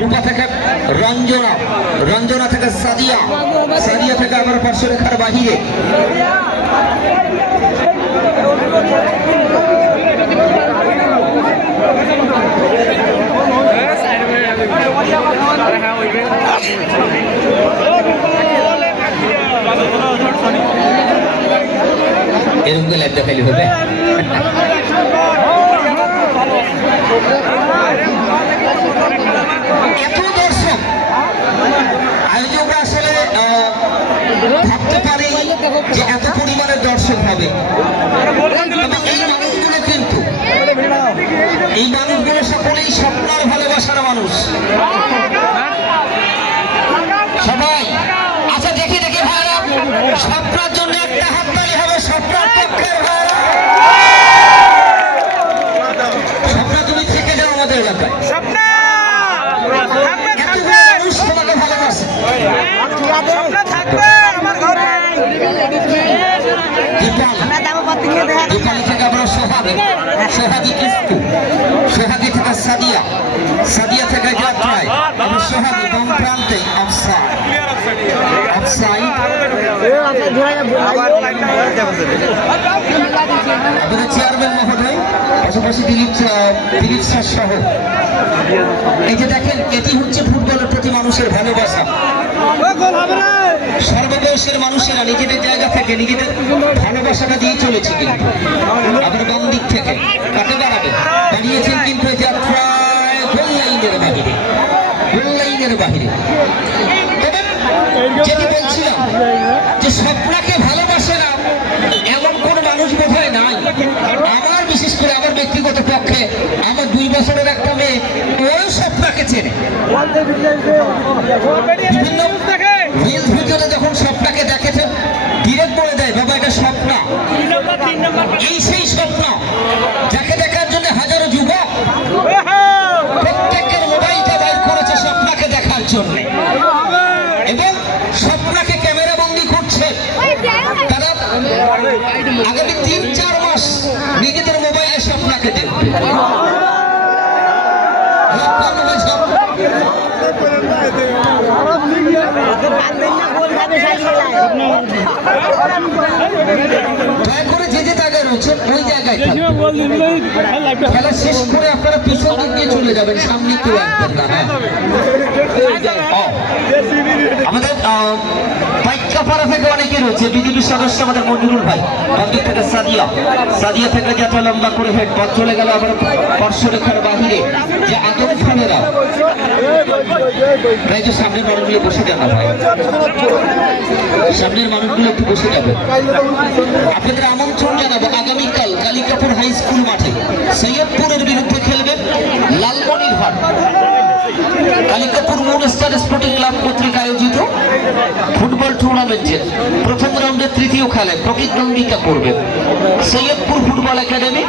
রূপা থেকে রঞ্জনা, রঞ্জনা থেকে সাদিয়া, সাদিয়া থেকে আবার পার্শ্বরেখার বাহিরে এরকম লাইভ দেখাইলে হবে। এত দর্শক আয়োজকরা আসলে ভাবতে পারে যে এত পরিমাণের দর্শক হবে। এই মানুষগুলো কিন্তু এই মানুষগুলো সকলেই স্বপ্নার ভালোবাসার মানুষ সবাই। আচ্ছা দেখি দেখি ভাইরা, স্বপ্নার জন্য একটা হাততালি হবে। স্বপ্নার পক্ষের ভাইরা, স্বপ্না তুমি থেকে যাও আমাদের এলাকায়। সোহাগী থেকে সাদিয়া, সাদিয়া থেকে যাত্রায় এবং সোহাগী বাম প্রান্তে আমাদের চেয়ারম্যান মহোদয়, পাশাপাশি দিলীপ স্যার সহ। এই যে দেখেন, এটি হচ্ছে ফুটবলের প্রতি মানুষের ভালোবাসা। সর্ববয়সের মানুষেরা নিজেদের জায়গা থেকে নিজেদের ভালোবাসাটা দিয়ে চলেছে। কিন্তু আবার বাম দিক থেকে কাকে বাড়াবে দাঁড়িয়েছেন কিন্তু যাত্রায় গোল লাইনের বাহিরে, গোল লাইনের বাহিরে। যেটি বলছিলাম যে স্বপ্নাকে ভালোবাসে না এমন কোন মানুষ বোধহয় নাই। আমার বিশেষ করে আমার ব্যক্তিগত পক্ষে আমার 2 বছরের একটা মেয়ে, ওই স্বপ্নাকে চেনে। বিভিন্ন রিলস ভিডিওতে যখন স্বপ্নাকে দেখেছে ডিরেক্ট বলে দেয়, বাবা এটা স্বপ্না। এই সেই স্বপ্ন যাকে দেখার জন্য হাজারো যুবক প্রত্যেকের মোবাইলটা বাইর করেছে স্বপ্নাকে দেখার জন্য, এবং স্বপ্নাকে ক্যামেরা বন্দি করছে। তারা আগামী 3-4 মাস নিজেদের মোবাইলে স্বপ্নাকে দেখবে। দয়া করে যে যে জায়গায় রয়েছেন ওই জায়গায় খেলা শেষ করে আপনারা পিছন দিক দিয়ে চলে যাবেন, সামনে কেউ আসবেন না। আমাদের পাইকাপাড়া থেকে অনেকে রয়েছে, বিজেপির সদস্য আমাদের মঞ্জুরুল ভাই, বামদিক থেকে সাদিয়া, সাদিয়া থেকে যাতে লম্বা করে হেড পথ চলে গেল আবার পার্শ্বরেখার বাহিরে যে আদম খানেরা। তাই যে সামনের মানুষগুলো বসে যান না ভাই, সামনের মানুষগুলো একটু বসে যাবে। আপনাদের আমন্ত্রণ জানাবো, আগামীকাল কালিকাপুর হাই স্কুল মাঠে সৈয়দপুরের বিরুদ্ধে খেলবেন Lalmonirhat. Kalikapur moon star sporting club কর্তৃক আয়োজিত ফুটবল টুর্নামেন্টের প্রথম রাউন্ডের তৃতীয় খেলায় প্রতিদ্বন্দ্বিতা করবে সৈয়দপুর ফুটবল একাডেমি